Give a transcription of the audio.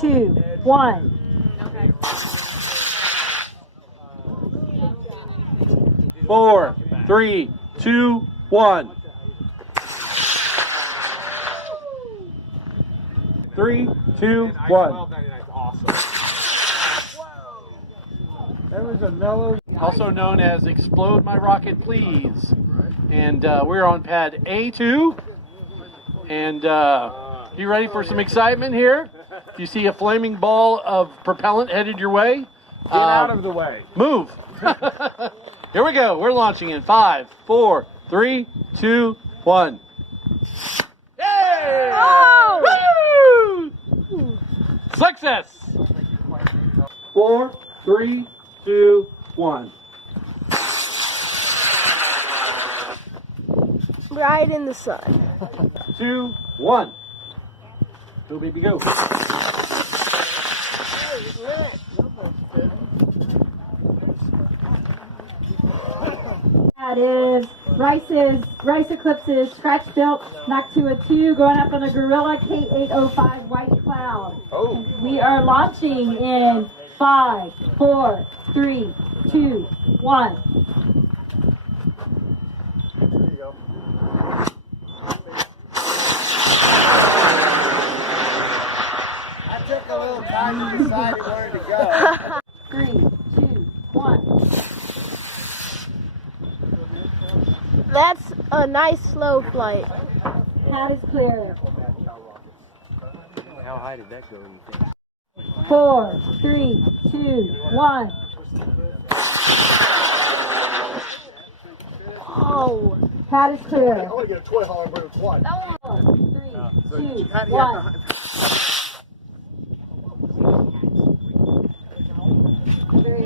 2, 1. 4, 3, 2, 1. 3, 2, 1. That was a mellow. Also known as Explode My Rocket Please. And we're on pad A2. And you ready for some excitement here? If you see a flaming ball of propellant headed your way, get out of the way. Move. Here we go. We're launching in 5, 4, 3, 2, 1. Yay! Oh! Woo! Success! 4, 3, 2, 1. Right in the sun. 2, 1. Go, baby, go. That is Rice Eclipse's scratch built Mach 202 going up on a Gorilla K805 White Cloud. Oh. We are launching in 5, 4, 3, 2, 1. There you go. I took a little time to decide where to go. 3, 2, 1. That's a nice slow flight. Pad is clear. How high did that go, you think? 4, 3, 2, 1. Oh. Pad is clear. I want to get a toy hauler and bring a quad. 4, 3, 2, How do you 1. have to... Very